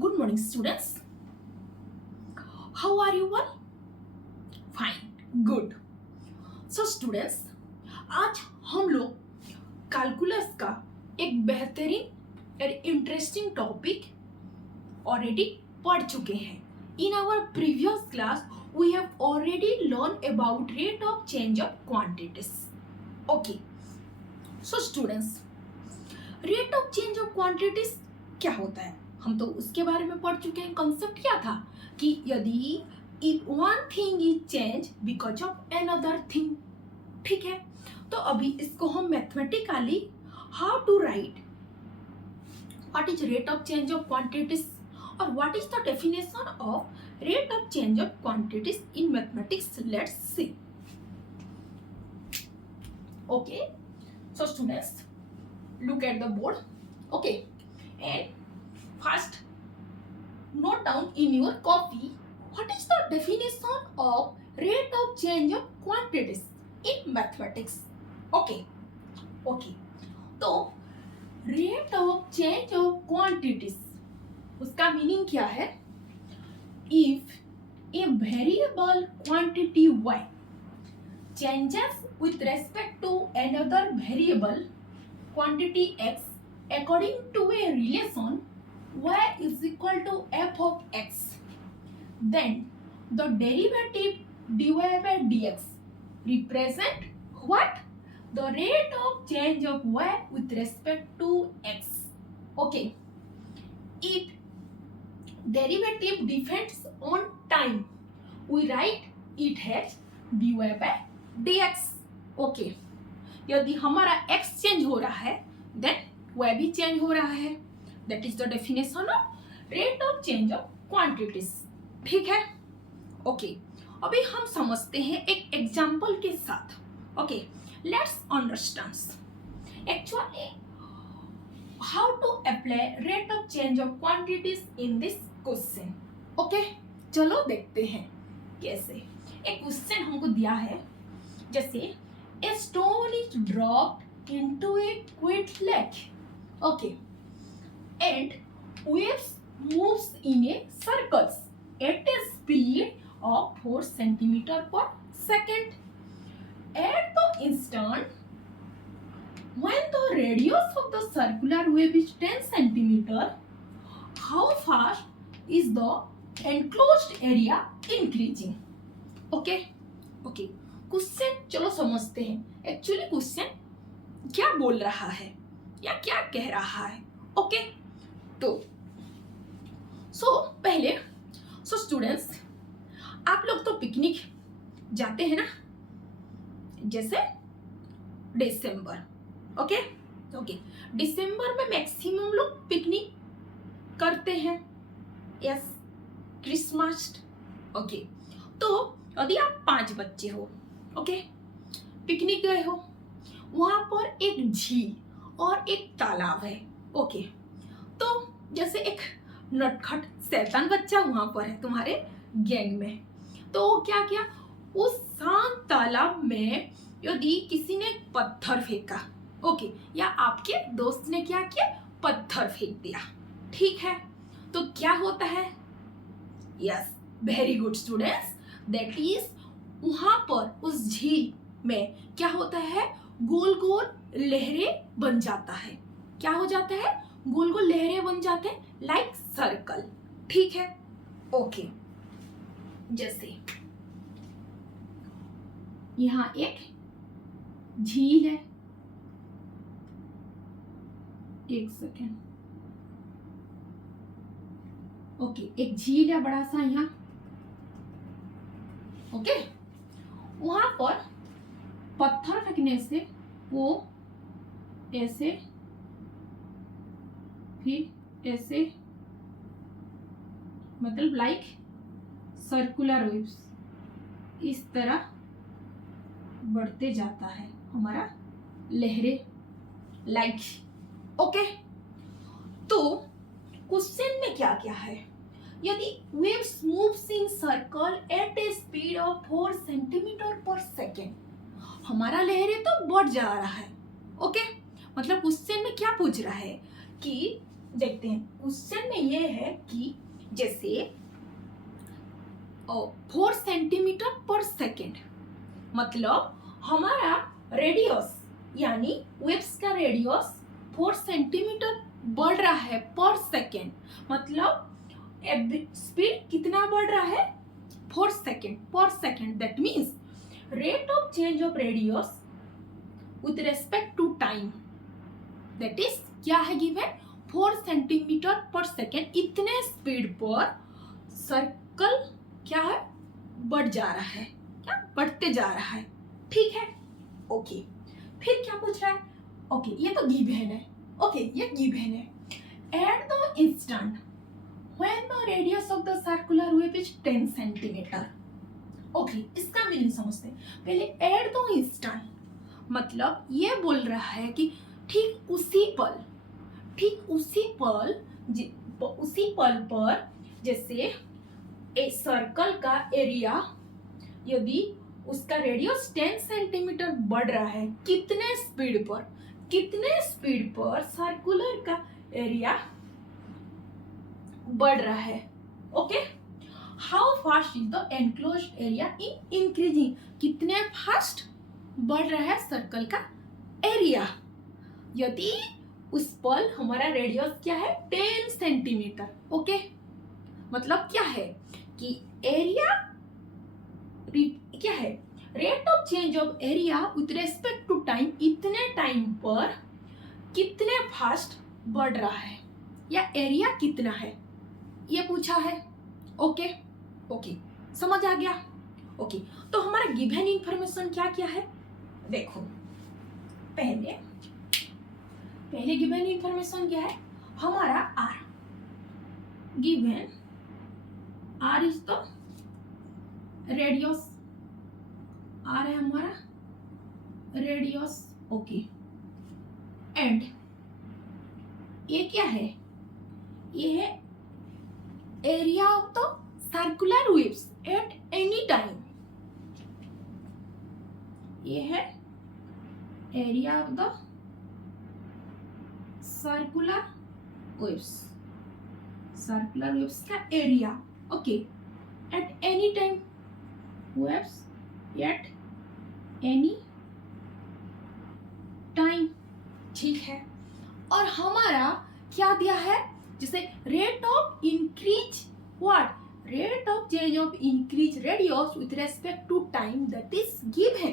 Good morning, students. How are you all? Fine, good. So, students, आज हम लोग calculus का एक बेहतरीन और इंटरेस्टिंग टॉपिक ऑलरेडी पढ़ चुके हैं. In our previous class, we have already learned about rate of change of quantities. Okay. So, students, rate of change of quantities क्या होता है? हम तो उसके बारे में पढ़ चुके हैं. कंसेप्ट क्या था कि यदि if one thing is change because of another thing, ठीक है. तो अभी इसको हम mathematically how to write what is rate of change of quantities और what is the definition of rate of change of quantities in mathematics. Let's see. Okay, so students, look at the board. Okay, and first note down in your copy what is the definition of rate of change of quantities in mathematics. Okay. तो rate of change of quantities उसका meaning क्या है? If a variable quantity y changes with respect to another variable quantity x according to a relation y is equal to f of x, then the derivative dy by dx represent what? The rate of change of y with respect to x. Okay, if derivative depends on time, we write it as dy by dx. Okay, यदि हमारा x change हो रहा है then y भी change हो रहा है. That is the definition of rate of change of quantities. ठीक है. ओके, अभी हम समझते हैं एक एग्जांपल के साथ. Okay, let's understand actually how to apply rate of change of quantities in this question. Okay, चलो देखते हैं कैसे. एक क्वेश्चन हमको दिया है जैसे a stone is dropped into a quiet lake. Okay, and waves moves in a circles at a speed of 4 centimeter per second. At the instant when the radius of the circular wave is 10 centimeter, how fast is the enclosed area increasing? Okay. Question चलो समझते हैं. Actually question क्या बोल रहा है या क्या कह रहा है. ओके, तो पहले स्टूडेंट्स, आप लोग तो पिकनिक जाते हैं ना, जैसे दिसंबर. ओके, दिसंबर में मैक्सिमम लोग पिकनिक करते हैं. Yes, Christmas. ओके, तो यदि आप 5 बच्चे हो, ओके, पिकनिक गए हो, वहां पर एक झील और एक तालाब है. ओके, तो जैसे एक नटखट शैतान बच्चा वहां पर है तुम्हारे गैंग में, तो क्या किया, उस शांत तालाब में यदि किसी ने पत्थर फेंका, ओके, या आपके दोस्त ने क्या किया, पत्थर फेंक दिया. ठीक है, तो क्या होता है? Yes, very good students, that is वहां पर उस झील में क्या होता है, गोल गोल लहरें बन जाता है. क्या हो जाता है? गोल गोल लहरें बन जाते हैं, लाइक सर्कल. ठीक है. ओके, जैसे यहाँ एक झील है. एक सेकेंड. ओके, एक झील है बड़ा सा यहाँ. ओके, वहां पर पत्थर फेंकने से वो ऐसे, फिर ऐसे, मतलब लाइक सर्कुलर वेव्स इस तरह बढ़ते जाता है हमारा लहरें, लाइक. ओके, तो क्वेश्चन में क्या क्या है? यदि waves moves in circle at a speed of 4 centimeter per second, हमारा लहरें तो बढ़ जा रहा है. ओके, मतलब क्वेश्चन में क्या पूछ रहा है कि देखते हैं क्वेश्चन में ये है कि जैसे 4 सेंटीमीटर पर सेकेंड, मतलब हमारा रेडियस यानी वेव्स का रेडियस 4 सेंटीमीटर बढ़ रहा है पर सेकेंड, मतलब स्पीड कितना बढ़ रहा है 4 सेकेंड पर second. That means rate of change of radius with respect to time, that is क्या है गिवन 4 सेंटीमीटर पर सेकेंड। इतने स्पीड पर सर्कल क्या है बढ़ जा रहा है, क्या बढ़ते जा रहा है, ठीक है। ओके फिर क्या पूछ रहा है, ओके ये तो गिवन है, ओके ये गिवन है। At the instant when the radius of the circular wave is 10 centimetre. Okay इसका मीनिंग समझते हैं पहले। एट द इंस्टेंट मतलब ये बोल रहा है कि ठीक उसी पल पर जैसे एक सर्कल का एरिया यदि उसका रेडियस 10 सेंटीमीटर बढ़ रहा है, कितने स्पीड पर सर्कुलर का एरिया बढ़ रहा है। Okay how fast is the enclosed area in increasing, कितने फास्ट बढ़ रहा है सर्कल का एरिया यदि उस पल हमारा रेडियस क्या है 10 सेंटीमीटर। ओके मतलब क्या है कि एरिया क्या है, rate of change of area with respect to time, इतने टाइम पर कितने फास्ट बढ़ रहा है या एरिया कितना है ये पूछा है। ओके ओके समझ आ गया। ओके तो हमारा गिवन इंफॉर्मेशन क्या क्या है देखो, पहले गिवन इंफॉर्मेशन क्या है हमारा r, given r is the radius, r है हमारा रेडियस। ओके एंड ये क्या है, ये है area of the circular waves at any time, ये है area of the circular waves का area. Okay at any time waves at any time, ठीक है। और हमारा क्या दिया है, जैसे rate of increase what, rate of change of increase radius with respect to time, that is given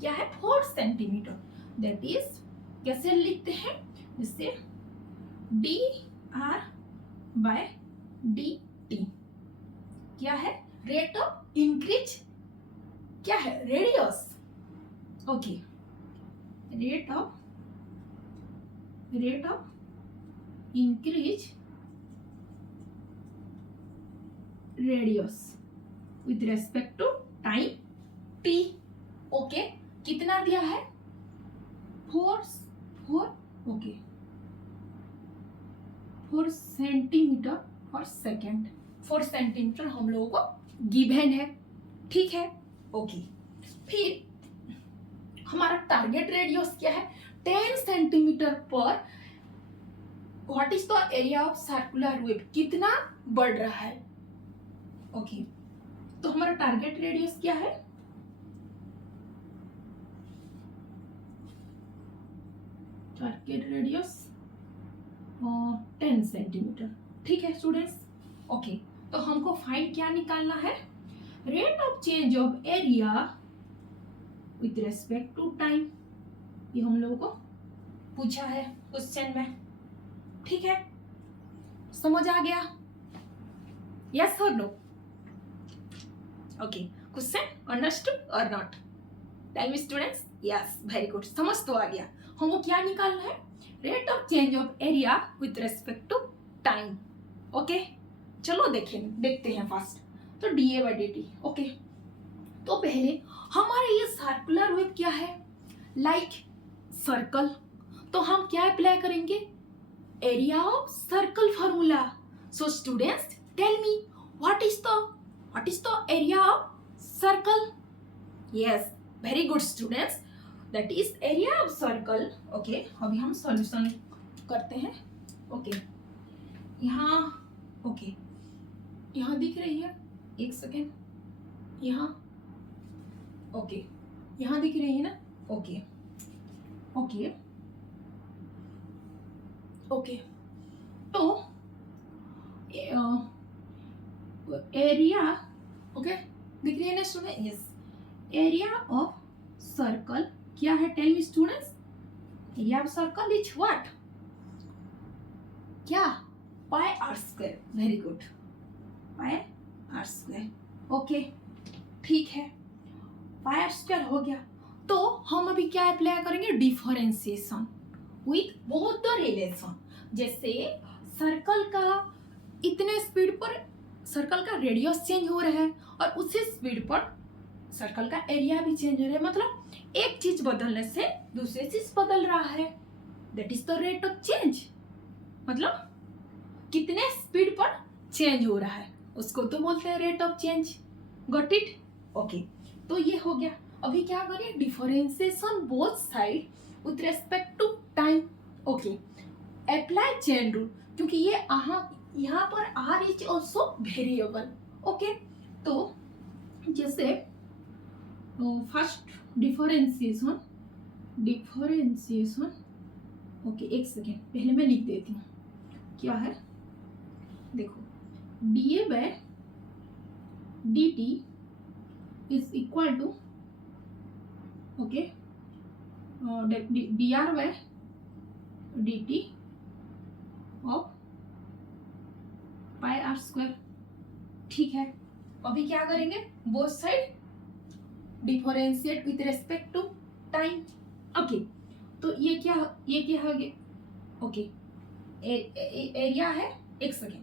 क्या है 4 सेंटीमीटर। दैट इज कैसे लिखते हैं, जैसे d r by d t क्या है, रेट ऑफ इंक्रीज क्या है radius. Okay rate of increase radius with respect to time t. Okay कितना दिया है 4 सेंटीमीटर पर सेकेंड, 4 सेंटीमीटर हम लोगों को गिवन है, ठीक है। ओके फिर हमारा टारगेट रेडियस क्या है 10 सेंटीमीटर पर, what is the area of circular wave, कितना बढ़ रहा है। ओके तो हमारा टारगेट रेडियस क्या है, टारगेट रेडियस 10 सेंटीमीटर, ठीक है स्टूडेंट्स। ओके तो हमको फाइंड क्या निकालना है, rate of change of area with respect to time, ये हम लोगों को पूछा है क्वेश्चन में, ठीक है। समझ आ गया, यस और नो। ओके क्वेश्चन अंडरस्टूड और not, time students, yes very good, समझ तो आ गया। हमको क्या निकालना है, rate of change of area with respect to time. Okay चलो देखते हैं फास्ट। तो d a by D t. Okay तो पहले हमारा ये सर्कुलर वेव क्या है, लाइक सर्कल, तो हम क्या अप्लाई करेंगे, area of circle formula. So students tell me what is the area of circle. Yes very good students, that is area of circle. Okay अभी हम सॉल्यूशन करते हैं। ओके यहाँ ओके, यहाँ दिख रही है, एक सेकेंड, यहाँ ओके, यहाँ दिख रही है ना, ओके ओके ओके। तो एरिया ओके दिख रही है ना student, yes, area of circle क्या है, tell me students, area of circle is what, क्या, pi r square, very good, pi r square, okay ठीक है, पाई आर स्क्वायर हो गया। तो हम अभी क्या अप्लाई करेंगे, differentiation with both the relation, जैसे सर्कल का इतने स्पीड पर सर्कल का रेडियस चेंज हो रहा है और उसी स्पीड पर सर्कल का एरिया भी चेंज हो रहा है, मतलब एक चीज बदलने से दूसरी चीज बदल रहा है, that is the rate of change, मतलब कितने स्पीड पर चेंज हो रहा है उसको तो बोलते हैं rate of change, got it, okay. तो ये हो गया। अभी क्या करें, differentiation both side with respect to time, okay, apply chain rule, क्योंकि ये यहाँ पर r is also variable, okay. तो जैसे फर्स्ट डिफरेंशिएशन ओके, एक सेकेंड पहले मैं लिख देती हूँ क्या है, देखो dA by dt is equal to okay dr by dt of pi r square, ठीक है। अभी क्या करेंगे, both side differentiate with respect to time, okay. तो ये क्या हो गया, ओके, एरिया है, एक second,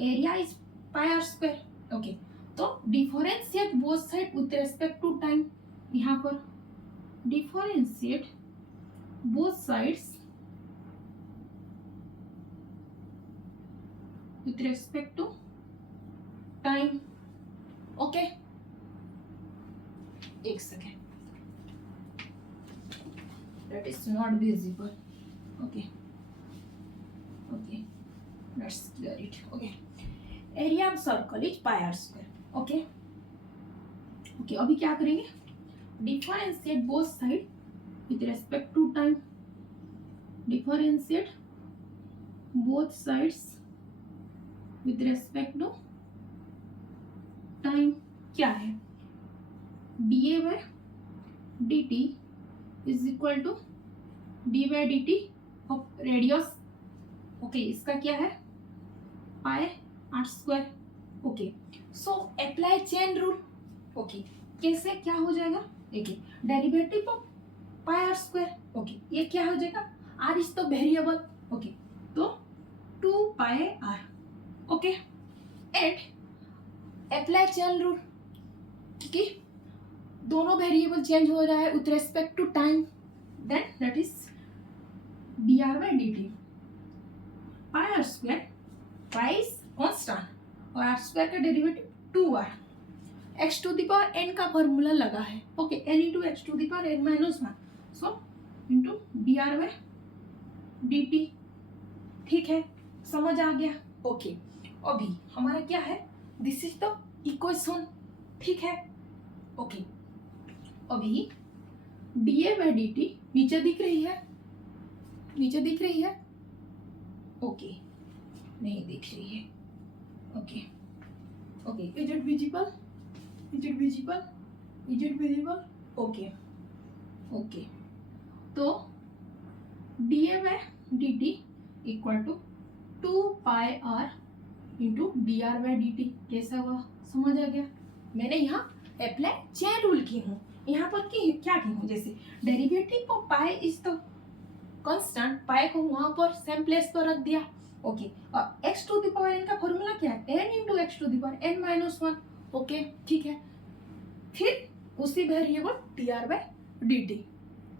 area is pi r square, okay. तो differentiate both side with respect to time, यहाँ पर differentiate both sides with respect to time, okay, एक second, that is not visible, okay let's clear it, okay, area of circle is pi r square, okay अभी क्या करेंगे, differentiate both side with respect to time, differentiate both sides with respect to time, क्या है, dA by dt is equal to d by dt of radius, okay, इसका क्या है, pi r square, okay. So apply chain rule, okay, कैसे क्या हो जाएगा, देखिए derivative of pi r square, okay, ये क्या हो जाएगा, r is the variable, okay, तो 2 pi r, okay, and apply chain rule, क्योंकि दोनों वेरिएबल चेंज हो रहा है with respect to time, then that is dr by dt, pi r square, pi is constant और आर स्क्वायर का derivative 2r, x to the power n का formula लगा है, ओके, n into x to the power n minus 1, so into dr by dt, ठीक है, समझ आ गया, ओके। अभी हमारा क्या है, दिस इज द इक्वेशन, ठीक है, ओके। अभी dA by dt नीचे दिख रही है, ओके, नहीं दिख रही है, okay is it visible, okay. तो dA by dt equal to 2 pi r into dr by dt, कैसा हुआ, समझ आ गया। मैंने यहाँ अप्लाई चेन रूल की हूँ, यहाँ पर क्या की हूँ, जैसे derivative of pi is the constant, pi को वहां पर सेम प्लेस पर रख दिया, ओके, और x to the power n का फॉर्मूला क्या है, n into x to the power n minus 1, okay, ठीक है। फिर उसी variable dr by dt,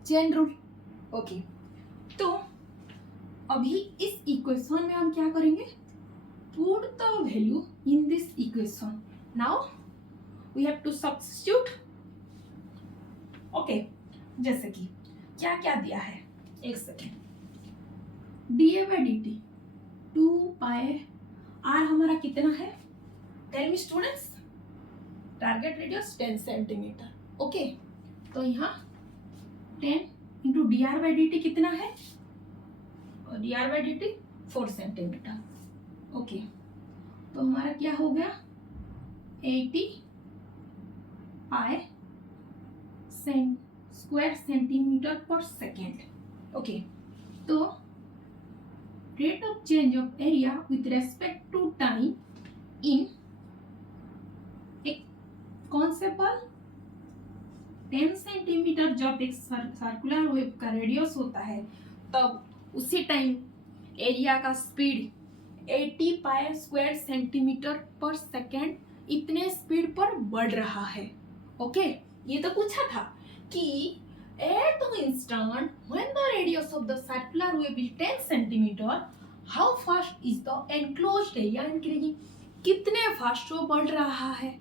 chain rule, okay. तो अभी इस इक्वेशन में हम क्या करेंगे, put the value in this equation, now we have to substitute, okay, जैसे कि क्या क्या दिया है, एक second, dA by dt 2 pi pi r हमारा कितना है? Tell me students, target radius 10 centimetre. Okay, तो यहाँ 10 into D R by D T कितना है? D R by D T 4 centimetre. Okay, तो हमारा क्या हो गया? 80 पाए स्क्वायर सेंटीमीटर पर सेकेंड. ओके, तो rate of change of area with respect to time in एक कौन से पल 10 सेंटीमीटर जब एक सर्कुलर वेव का रेडियस होता है तब उसी टाइम एरिया का स्पीड 80 पाई स्क्वायर सेंटीमीटर पर सेकेंड इतने स्पीड पर बढ़ रहा है. ओके, ये तो पूछा था कि at the instant when the radius of the circular wave is 10 centimeter, how fast is the enclosed area increasing? कितने फास्ट वो बढ़ रहा है,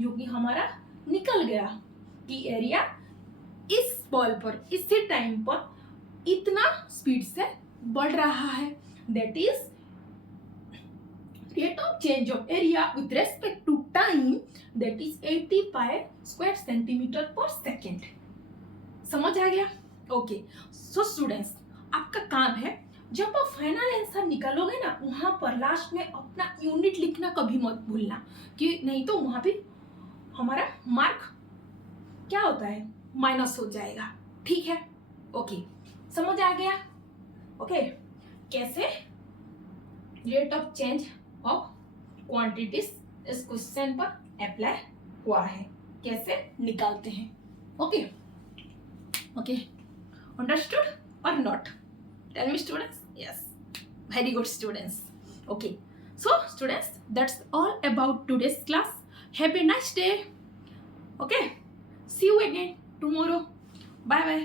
जो कि हमारा निकल गया कि एरिया इस पॉल पर इसी टाइम पर इतना स्पीड से बढ़ रहा है. That is rate of change of area with respect to time, that is 80 pi square centimetre पर सेकेंड. समझ आ गया? ओके, सो स्टूडेंट्स, आपका काम है जब आप फाइनल आंसर निकालोगे ना, वहां पर लास्ट में अपना यूनिट लिखना कभी मत भूलना, कि नहीं तो वहां पे हमारा मार्क क्या होता है? माइनस हो जाएगा. ठीक है? ओके, समझ आ गया? ओके, कैसे rate of change of quantities इस क्वेश्चन पर अप्लाई हुआ है, कैसे निकालते हैं. ओके ओके, अंडरस्टूड और not? Tell me students. Yes, very good students. Okay, so students, that's all about today's class. Have a nice day. Okay, see you again tomorrow. Bye bye.